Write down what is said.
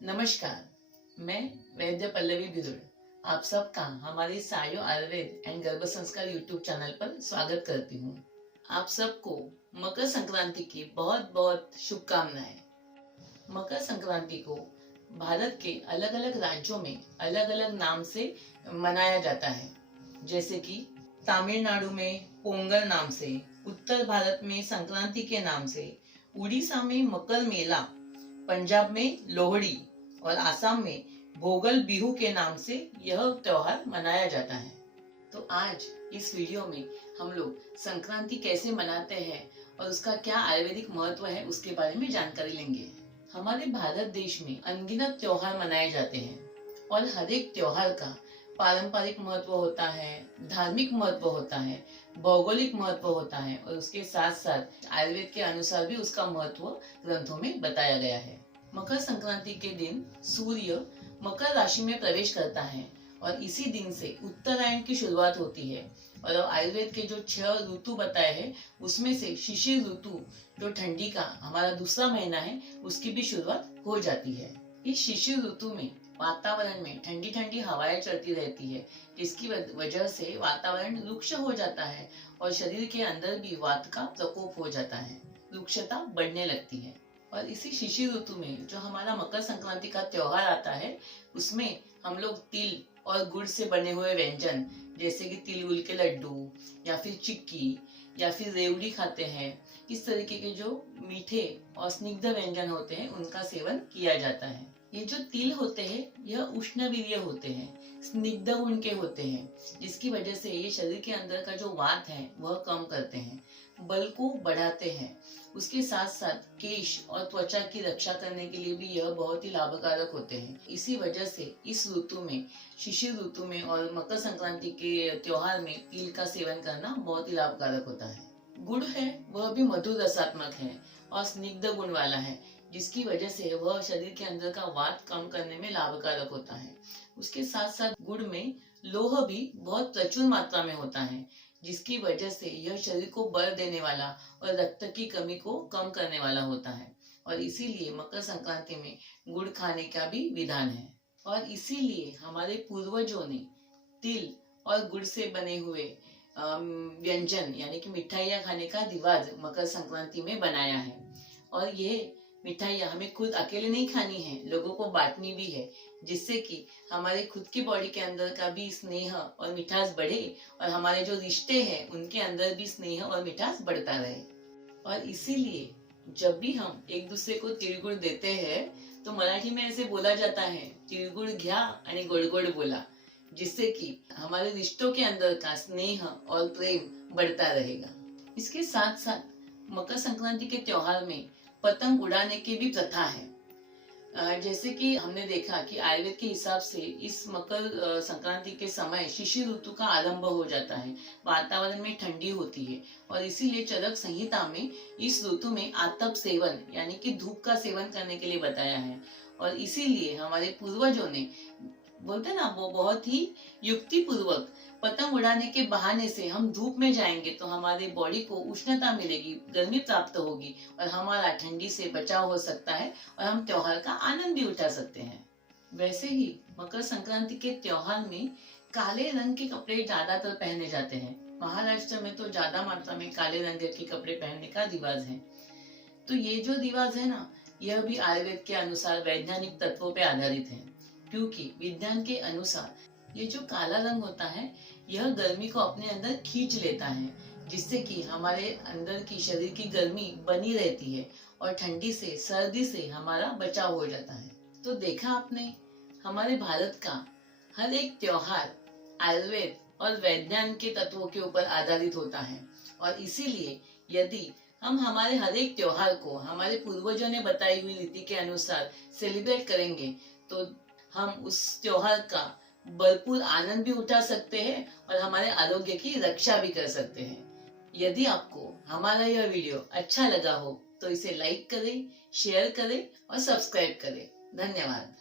नमस्कार, मैं वैद्य पल्लवी भिरुड़ आप सबका हमारे सायो आयुर्वेद एंड गर्भ संस्कार यूट्यूब चैनल पर स्वागत करती हूँ। आप सबको मकर संक्रांति की बहुत बहुत शुभकामनाएं। मकर संक्रांति को भारत के अलग अलग राज्यों में अलग अलग नाम से मनाया जाता है, जैसे कि तमिलनाडु में पोंगल नाम से, उत्तर भारत में संक्रांति के नाम से, उड़ीसा में मकर मेला, पंजाब में लोहड़ी और आसाम में भोगल बिहू के नाम से यह त्योहार मनाया जाता है। तो आज इस वीडियो में हम लोग संक्रांति कैसे मनाते हैं और उसका क्या आयुर्वेदिक महत्व है उसके बारे में जानकारी लेंगे। हमारे भारत देश में अनगिनत त्योहार मनाए जाते हैं और हर एक त्योहार का पारंपरिक महत्व होता है, धार्मिक महत्व होता है, भौगोलिक महत्व होता है और उसके साथ साथ आयुर्वेद के अनुसार भी उसका महत्व ग्रंथों में बताया गया है। मकर संक्रांति के दिन सूर्य मकर राशि में प्रवेश करता है और इसी दिन से उत्तरायण की शुरुआत होती है। और आयुर्वेद के जो 6 ऋतु बताए हैं उसमें से शिशिर ऋतु जो ठंडी का हमारा दूसरा महीना है उसकी भी शुरुआत हो जाती है। इस शिशिर ऋतु में वातावरण में ठंडी ठंडी हवाएं चलती रहती है, जिसकी वजह से वातावरण रुक्ष हो जाता है और शरीर के अंदर भी वात का प्रकोप हो जाता है, रुक्षता बढ़ने लगती है। और इसी शिशिर ऋतु में जो हमारा मकर संक्रांति का त्योहार आता है उसमें हम लोग तिल और गुड़ से बने हुए व्यंजन जैसे कि तिल गुड़ के लड्डू या फिर चिक्की या फिर रेवड़ी खाते हैं। इस तरीके के जो मीठे और स्निग्ध व्यंजन होते हैं उनका सेवन किया जाता है। ये जो तिल होते हैं यह उष्णवीर्य होते हैं, स्निग्ध गुण के होते हैं, जिसकी वजह से ये शरीर के अंदर का जो वात है वह कम करते हैं, बल को बढ़ाते हैं। उसके साथ साथ केश और त्वचा की रक्षा करने के लिए भी यह बहुत ही लाभकारक होते हैं। इसी वजह से इस ऋतु में, शिशिर ऋतु में और मकर संक्रांति के त्योहार में तिल का सेवन करना बहुत ही लाभकारक होता है। गुड़ है वह भी मधुर रसात्मक है और स्निग्ध गुण वाला है, जिसकी वजह से वह शरीर के अंदर का वात कम करने में लाभकारक होता है। उसके साथ साथ गुड़ में लोह भी बहुत प्रचुर मात्रा में होता है, जिसकी वजह से यह शरीर को बल देने वाला और रक्त की कमी को कम करने वाला होता है। और इसीलिए मकर संक्रांति में गुड़ खाने का भी विधान है। और इसीलिए हमारे पूर्वजों ने तिल और गुड़ से बने हुए व्यंजन यानी कि मिठाइयाँ खाने का रिवाज मकर संक्रांति में बनाया है। और यह मिठाइयाँ हमें खुद अकेले नहीं खानी है, लोगों को बांटनी भी है, जिससे कि हमारे खुद की बॉडी के अंदर का भी स्नेह और मिठास बढ़े और हमारे जो रिश्ते हैं उनके अंदर भी स्नेह और मिठास बढ़ता रहे। और इसीलिए जब भी हम एक दूसरे को तिळगुळ देते हैं तो मराठी में ऐसे बोला जाता है, तिळगुळ घ्या आणि गोड गोड बोला, जिससे कि हमारे रिश्तों के अंदर का स्नेह और प्रेम बढ़ता रहेगा। इसके साथ साथ मकर संक्रांति के त्योहार में पतंग उड़ाने की भी प्रथा है। जैसे कि हमने देखा कि आयुर्वेद के हिसाब से इस मकर संक्रांति के समय शिशिर ऋतु का आरंभ हो जाता है, वातावरण में ठंडी होती है और इसीलिए चरक संहिता में इस ऋतु में आतप सेवन यानी कि धूप का सेवन करने के लिए बताया है। और इसीलिए हमारे पूर्वजों ने बोलते ना, वो बहुत ही युक्ति पूर्वक पतंग उड़ाने के बहाने से हम धूप में जाएंगे तो हमारे बॉडी को उष्णता मिलेगी, गर्मी प्राप्त होगी और हमारा ठंडी से बचाव हो सकता है और हम त्योहार का आनंद भी उठा सकते हैं। वैसे ही मकर संक्रांति के त्योहार में काले रंग के कपड़े ज्यादातर पहने जाते हैं। महाराष्ट्र में तो ज्यादा मात्रा में काले रंग के कपड़े पहनने का रिवाज है। तो ये जो रिवाज है ना, यह भी आयुर्वेद के अनुसार वैज्ञानिक तत्वों पर आधारित है, क्योंकि विज्ञान के अनुसार ये जो काला रंग होता है यह गर्मी को अपने अंदर खींच लेता है, जिससे कि हमारे अंदर की शरीर की गर्मी बनी रहती है और ठंडी से, सर्दी से हमारा बचाव हो जाता है। तो देखा आपने, हमारे भारत का हर एक त्योहार आयुर्वेद और वैज्ञान के तत्वों के ऊपर आधारित होता है। और इसीलिए यदि हम हमारे हर एक त्योहार को हमारे पूर्वजों ने बताई हुई रीति के अनुसार सेलिब्रेट करेंगे तो हम उस त्योहार का भरपूर आनंद भी उठा सकते हैं और हमारे आरोग्य की रक्षा भी कर सकते हैं। यदि आपको हमारा यह वीडियो अच्छा लगा हो तो इसे लाइक करें, शेयर करें और सब्सक्राइब करें। धन्यवाद।